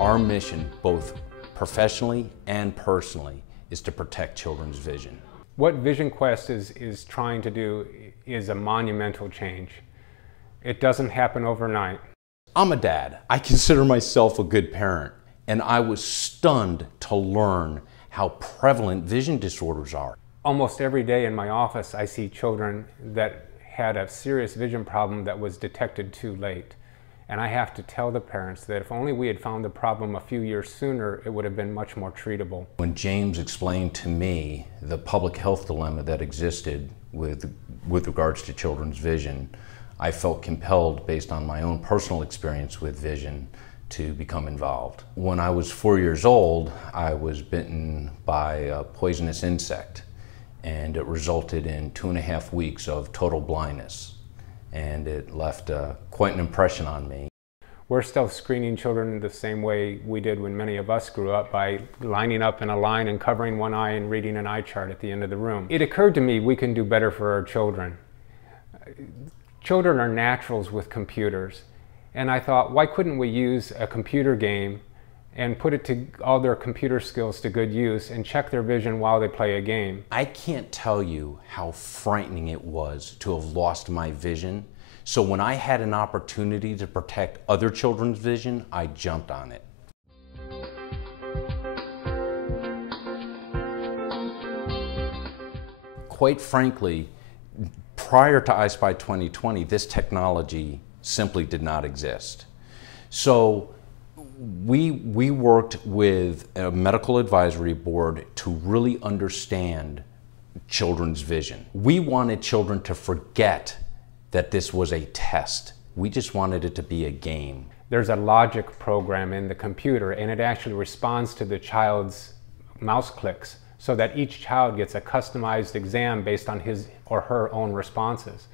Our mission, both professionally and personally, is to protect children's vision. What VisionQuest is trying to do is a monumental change. It doesn't happen overnight. I'm a dad. I consider myself a good parent, and I was stunned to learn how prevalent vision disorders are. Almost every day in my office, I see children that had a serious vision problem that was detected too late. And I have to tell the parents that if only we had found the problem a few years sooner, it would have been much more treatable. When James explained to me the public health dilemma that existed with regards to children's vision, I felt compelled, based on my own personal experience with vision, to become involved. When I was 4 years old, I was bitten by a poisonous insect, and it resulted in 2.5 weeks of total blindness. And it left quite an impression on me. We're still screening children the same way we did when many of us grew up, by lining up in a line and covering one eye and reading an eye chart at the end of the room. It occurred to me we can do better for our children. Children are naturals with computers, and I thought, why couldn't we use a computer game and put it to all their computer skills to good use and check their vision while they play a game? I can't tell you how frightening it was to have lost my vision. So when I had an opportunity to protect other children's vision, I jumped on it. Quite frankly, prior to iSpy 2020, this technology simply did not exist. So we worked with a medical advisory board to really understand children's vision. We wanted children to forget that this was a test. We just wanted it to be a game. There's a logic program in the computer, and it actually responds to the child's mouse clicks, so that each child gets a customized exam based on his or her own responses.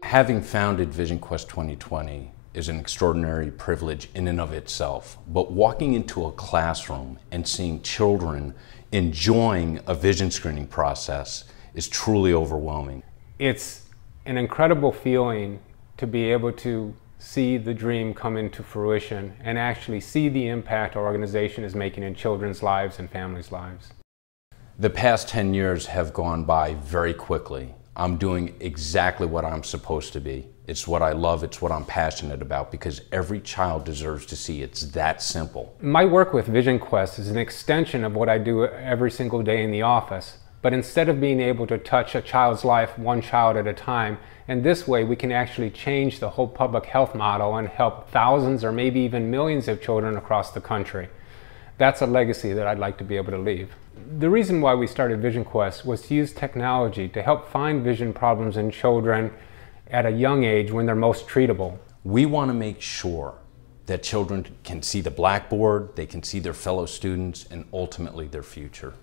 Having founded VisionQuest 2020 is an extraordinary privilege in and of itself, but walking into a classroom and seeing children enjoying a vision screening process is truly overwhelming. It's an incredible feeling to be able to see the dream come into fruition and actually see the impact our organization is making in children's lives and families' lives. The past 10 years have gone by very quickly. I'm doing exactly what I'm supposed to be. It's what I love, it's what I'm passionate about, because every child deserves to see. It's that simple. My work with VisionQuest is an extension of what I do every single day in the office. But instead of being able to touch a child's life one child at a time, in this way we can actually change the whole public health model and help thousands or maybe even millions of children across the country. That's a legacy that I'd like to be able to leave. The reason why we started VisionQuest was to use technology to help find vision problems in children at a young age when they're most treatable. We want to make sure that children can see the blackboard, they can see their fellow students, and ultimately their future.